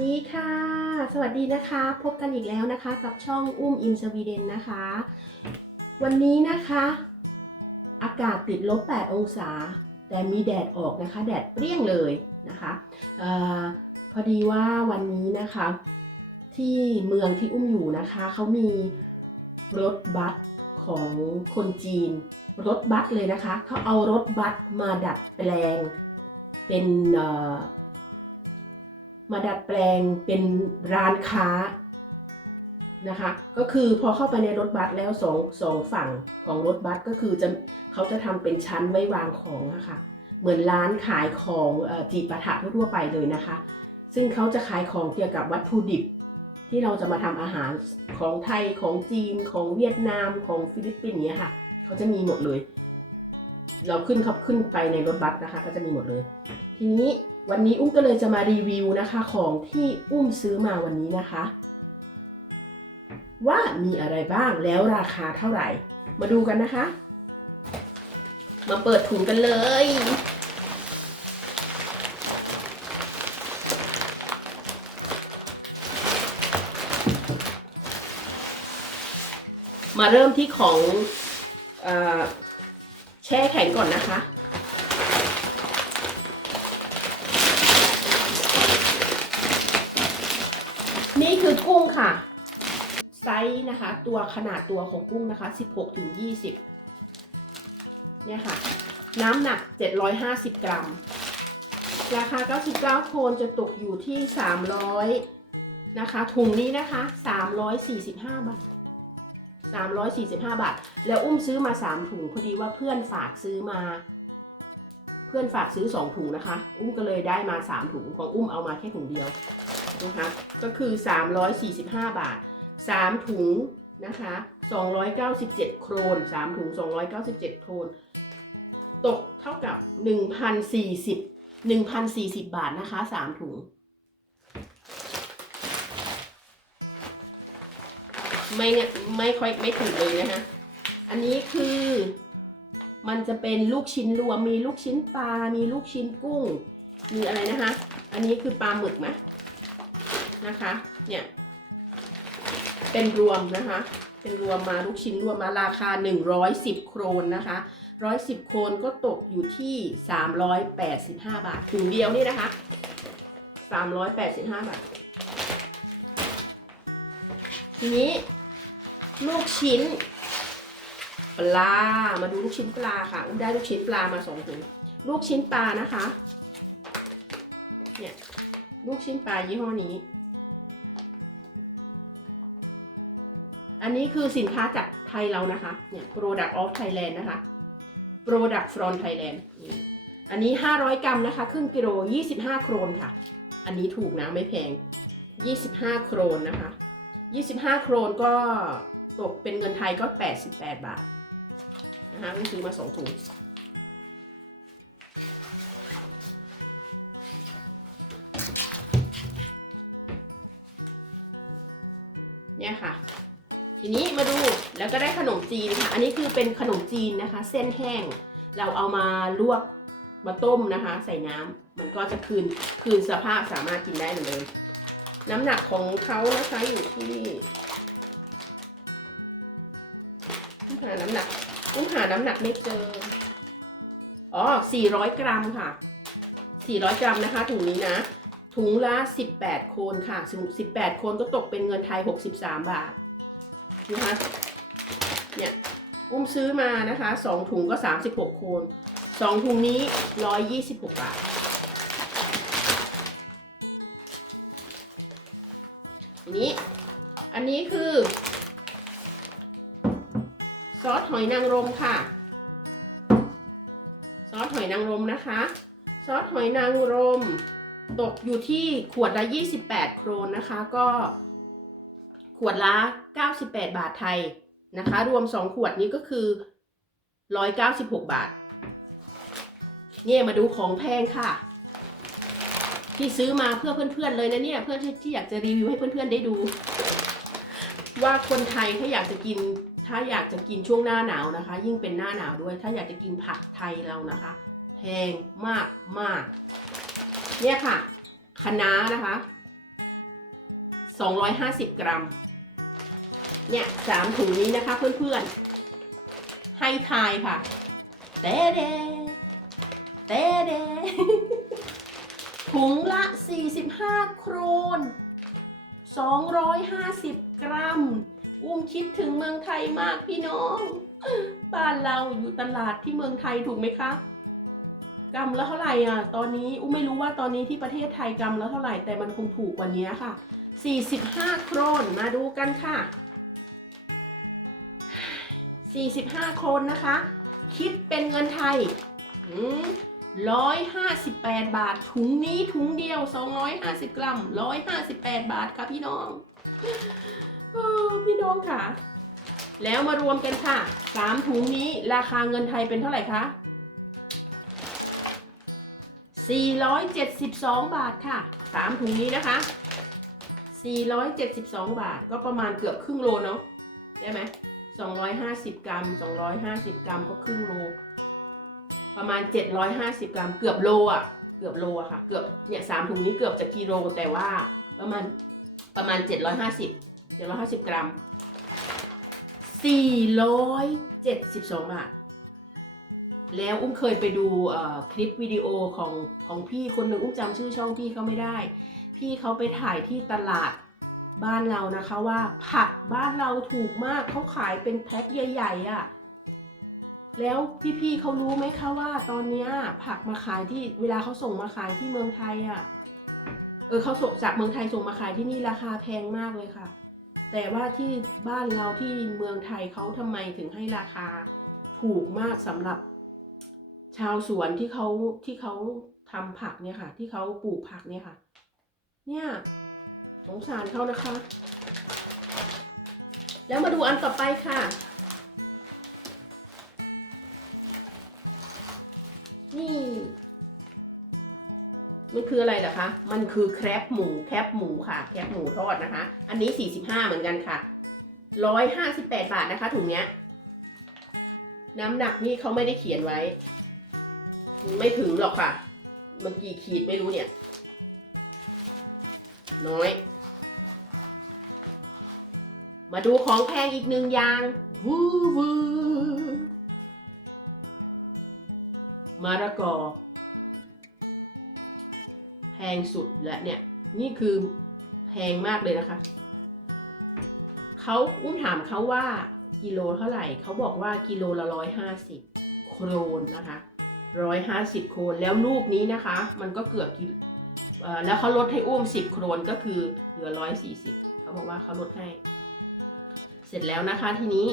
ดีค่ะ สวัสดีนะคะ พบกันอีกแล้วนะคะ กับช่องอุ้มอินสวีเดนนะคะ วันนี้นะคะ อากาศติดลบ 8 องศา แต่มีแดดออกนะคะ แดดเปรี้ยงเลยนะคะออพอดีว่าวันนี้นะคะ ที่เมืองที่อุ้มอยู่นะคะเขามีรถบัสของคนจีน รถบัสเลยนะคะเขาเอารถบัสมาดัดแปลงเป็นเมาดัดแปลงเป็นร้านค้านะคะ ก็คือพอเข้าไปในรถบัสแล้วสองสองฝั่งของรถบัสก็คือจะเขาจะทำเป็นชั้นไว้วางของะค่ะ เหมือนร้านขายของจีปาถะทั่วไปเลยนะคะ ซึ่งเขาจะขายของเกี่ยวกับวัตถุดิบ ที่เราจะมาทำอาหารของไทยของจีนของเวียดนามของฟิลิปปินส์เนี้ยค่ะ เขาจะมีหมดเลย เราขึ้นเขาขึ้นไปในรถบัสนะคะ ก็จะมีหมดเลย ทีนี้ วันนี้อุ้มก็เลยจะมารีวิวนะคะของที่อุ้มซื้อมาวันนี้นะคะ ว่ามีอะไรบ้างแล้วราคาเท่าไหร่ มาดูกันนะคะ มาเปิดถุงกันเลย มาเริ่มที่ของอแช่แข็งก่อนนะคะ นี่ คือกุ้งค่ะ ไซส์นะคะ ตัวขนาดตัวของกุ้งนะคะ 16ถึง20 เนี่ยค่ะ น้ำหนัก 750 กรัม ราคา 99 โคนจะตกอยู่ที่ 300 นะคะ ถุงนี้นะคะ 345 บาท 345 บาท แล้วอุ้มซื้อมา 3 ถุงพอดีว่าเพื่อนฝากซื้อมา เพื่อนฝากซื้อ 2 ถุงนะคะ อุ้มก็เลยได้มา 3 ถุงของอุ้มเอามาแค่ถุงเดียว นะคะ ก็คือ 345 บาท 3 ถุงนะคะ 297 โครน 3 ถุง 297 โครน ตกเท่ากับ 1,040 1,040 บาทนะคะ 3 ถุง ไม่ไม่ค่อยไม่ถูกเลยนะคะ อันนี้คือมันจะเป็นลูกชิ้นรวม มีลูกชิ้นปลา มีลูกชิ้นกุ้ง มีอะไรนะคะ อันนี้คือปลาหมึกไหม นะคะ เนี่ย เป็นรวมนะคะ เป็นรวมมาลูกชิ้นรวมมาราคา 110 โครนนะคะ110 โครนก็ตกอยู่ที่ 385 บาทถุงเดียวนี่นะคะ 385 บาท ทีนี้ลูกชิ้นปลา มาดูลูกชิ้นปลาค่ะอุ้มได้ลูกชิ้นปลามาสองถุง ลูกชิ้นปลานะคะ เนี่ย ลูกชิ้นปลายี่ห้อนี้ อันนี้คือสินค้าจากไทยเรานะคะ เนี่ย product of Thailand นะคะ product from Thailand อันนี้ 500 กรัมนะคะ ครึ่งกิโล 25 โครนค่ะ อันนี้ถูกนะไม่แพง 25 โครนนะคะ 25 โครนก็ตกเป็นเงินไทยก็ 88 บาทนะคะต้องซื้อมา2ถุงเนี่ยค่ะ ทีนี้มาดูแล้วก็ได้ขนมจีนค่ะ อันนี้คือเป็นขนมจีนนะคะ เส้นแห้ง เราเอามาลวกมาต้มนะคะ ใส่น้ำมันก็จะคืนคืนสภาพสามารถกินได้เหมือนเดิมน้ำหนักของเขานะคะอยู่ที่ต้องหาน้ำหนักต้องหาน้ำหนักไม่เจออ๋อ400 กรัมค่ะ 400 กรัมนะคะถุงนี้นะถุงละ 18 โคนค่ะ 18 โคนก็ตกเป็นเงินไทย 63 บาท นะคะเนี่ยอุ้มซื้อมานะคะ2ถุงก็36โคน2ถุงนี้126บาทอันนี้ อันนี้คือ ซอสหอยนางรมค่ะ ซอสหอยนางรมนะคะ ซอสหอยนางรม ตกอยู่ที่ขวดละ 28 โครนนะคะ ก็ ขวดละ 98 บาทไทยนะคะ รวม 2 ขวดนี้ก็คือ 196 บาท เนี่ยมาดูของแพงค่ะ ที่ซื้อมาเพื่อเพื่อนๆเลยนะเนี่ย เพื่อที่อยากจะรีวิวให้เพื่อนๆได้ดู ว่าคนไทยถ้าอยากจะกิน ถ้าอยากจะกินช่วงหน้าหนาวนะคะ ยิ่งเป็นหน้าหนาวด้วย ถ้าอยากจะกินผักไทยเรานะคะ แพงมากมากเนี่ยค่ะคะน้านะคะ 250 กรัม เนี่ยสามถุงนี้นะคะเพื่อนๆ ให้ทายค่ะเต้เดเต้เดถุงละ 45 โครน 250 กรัม อุ้มคิดถึงเมืองไทยมากพี่น้อง บ้านเราอยู่ตลาดที่เมืองไทยถูกไหมคะกรัมละเท่าไหร่อะ ตอนนี้อุ้มไม่รู้ว่าตอนนี้ที่ประเทศไทยกรัมละเท่าไหร่แต่มันคงถูกกว่านี้ค่ะ 45 โครน มาดูกันค่ะ 45โคนนะคะ คิดเป็นเงินไทยร้อยห้าสิบแปดบาท ถุงนี้ถุงเดียว250กรัม158บาทค่ะพี่น้องออพี่น้องค่ะ แล้วมารวมกันค่ะ3ถุงนี้ราคาเงินไทยเป็นเท่าไหร่คะ472บาทค่ะ3ถุงนี้นะคะ472บาท ก็ประมาณเกือบครึ่งโลเนาะได้ไหม 250 กรัม 250 กรัมก็ครึ่งโล ประมาณ 750 กรัม เกือบโลอะ เกือบโลอะค่ะ เกือบเนี่ยสามถุงนี้เกือบจะกิโลแต่ว่าประมาณประมาณ 750 750 กรัม 472 บาท แล้วอุ้มเคยไปดูคลิปวิดีโอของของพี่คนหนึ่งอุ้มจำชื่อช่องพี่เขาไม่ได้ พี่เขาไปถ่ายที่ตลาด บ้านเรานะคะว่า ผักบ้านเราถูกมากเขาขายเป็นแพ็คใหญ่ๆอะ่ะ แล้วพี่ๆเขารู้ไหมคะว่า ตอนเนี้ยผักมาขายที่เวลาเขาส่งมาขายที่เมืองไทยอะ่ะ เออเขาส่งจากเมืองไทยส่งมาขายที่นี่ราคาแพงมากเลยค่ะ แต่ว่าที่บ้านเราที่เมืองไทยเขาทำไมถึงให้ราคาถูกมากสำหรับ ชาวสวนที่เขาที่เขาทำผักเนี่ยค่ะ ที่เขาปลูกผักเนี่ยค่ะ เนี่ย สงสารเขานะคะ แล้วมาดูอันต่อไปค่ะ นี่ มันคืออะไรเหรอคะ มันคือแครบหมูแครบหมูค่ะ แครบหมูทอดนะคะ อันนี้ 45 เหมือนกันค่ะ 158 บาทนะคะถุงเนี้ย น้ำหนักนี่เขาไม่ได้เขียนไว้ ไม่ถึงหรอกค่ะ มันกี่ขีดไม่รู้เนี่ย น้อย มาดูของแพงอีกหนึ่งอย่างวูวูมะระกอ แพงสุดและเนี่ย นี่คือแพงมากเลยนะคะ เขาอุ้มถามเขาว่ากิโลเท่าไหร่ เขาบอกว่ากิโลละร้อยห้าสิบโครนนะคะร้อยห้าสิบโครนแล้วลูกนี้นะคะ มันก็เกือบกิแล้วเขาลดให้อุ้มสิบโครนก็คือเหลือร้อยสี่สิบเขาบอกว่าเขาลดให้ สร็จแล้วนะคะทีนี้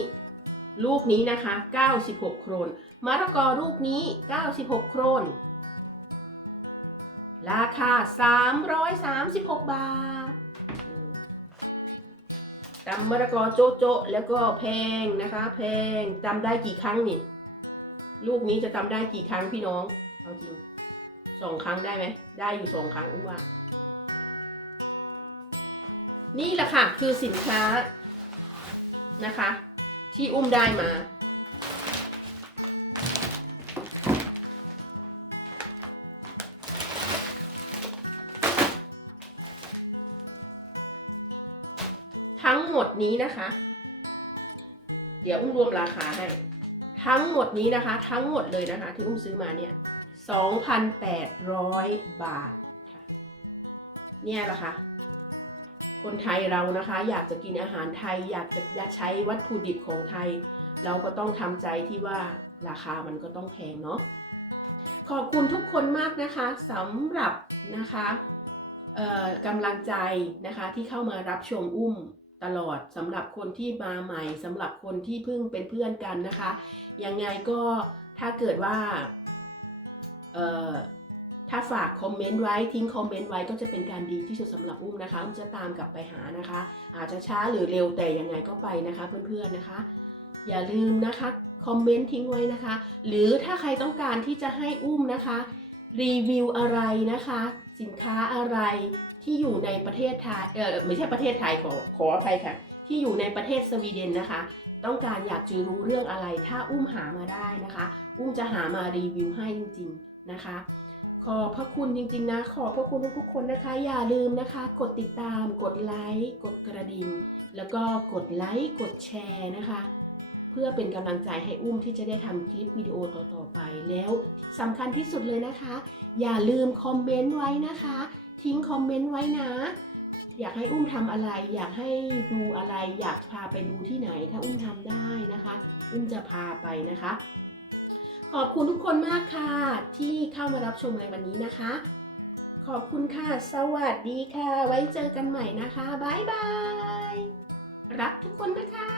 ลูกนี้นะคะ 96 โครนมะละกอลูกนี้ 96 โครน ราคา 336 บาทอืมตำมะละกอโจะโจะแล้วก็แพงนะคะ แพงจำได้กี่ครั้งนี่ ลูกนี้จะจำได้กี่ครั้งพี่น้องเอาจริงสองครั้งได้ไหม ได้อยู่สองครั้งอุ้มว่านี่แหละค่ะ คือสินค้า นะคะ ที่อุ้มได้มา ทั้งหมดนี้นะคะ เดี๋ยวอุ้มรวมราคาให้ ทั้งหมดนี้นะคะ ทั้งหมดเลยนะคะ ที่อุ้มซื้อมาเนี่ย2,800 บาทค่ะเนี่ยแหละค่ะ คนไทยเรานะคะ อยากจะกินอาหารไทย อยากจะยใช้วัตถุดิบของไทย เราก็ต้องทำใจที่ว่าราคามันก็ต้องแพงเนาะขอบคุณทุกคนมากนะคะสำหรับนะคะกำลังใจนะคะที่เข้ามารับชมอุ้มตลอดสำหรับคนที่มาใหม่สำหรับคนที่เพิ่งเป็นเพื่อนกันนะคะ ยังไงก็ถ้าเกิดว่า ถ้าฝากคอมเมนต์ไว้ทิ้งคอมเมนต์ไว้ก็จะเป็นการดีที่สุดสำหรับอุ้มนะคะอุ้มจะตามกลับไปหานะคะ อาจจะช้าหรือเร็วแต่ยังไงก็ไปนะคะเพื่อนๆนะคะ อย่าลืมนะคะคอมเมนต์ทิ้งไว้นะคะ หรือถ้าใครต้องการที่จะให้อุ้มนะคะรีวิวอะไรนะคะ สินค้าอะไรที่อยู่ในประเทศไทยเออไม่ใช่ประเทศไทยขอขออภัยค่ะ ที่อยู่ในประเทศสวีเดนนะคะ ต้องการอยากจะรู้เรื่องอะไรถ้าอุ้มหามาได้นะคะ อุ้มจะหามารีวิวให้จริง ๆนะคะ ขอพระคุณจริงๆนะ ขอพระคุณทุกๆคนนะคะ อย่าลืมนะคะ กดติดตาม กดไลค์ กดกระดิ่ง แล้วก็กดไลค์ กดแชร์นะคะ เพื่อเป็นกำลังใจให้อุ้มที่จะได้ทำคลิปวิดีโอต่อๆไป แล้วสำคัญที่สุดเลยนะคะ อย่าลืมคอมเมนต์ไว้นะคะ ทิ้งคอมเมนต์ไว้นะ อยากให้อุ้มทำอะไร อยากให้ดูอะไร อยากพาไปดูที่ไหน ถ้าอุ้มทำได้นะคะ อุ้มจะพาไปนะคะ ขอบคุณทุกคนมากค่ะ ที่เข้ามารับชมในวันนี้นะคะ ขอบคุณค่ะ สวัสดีค่ะ ไว้เจอกันใหม่นะคะ บ๊ายบาย รักทุกคนนะคะ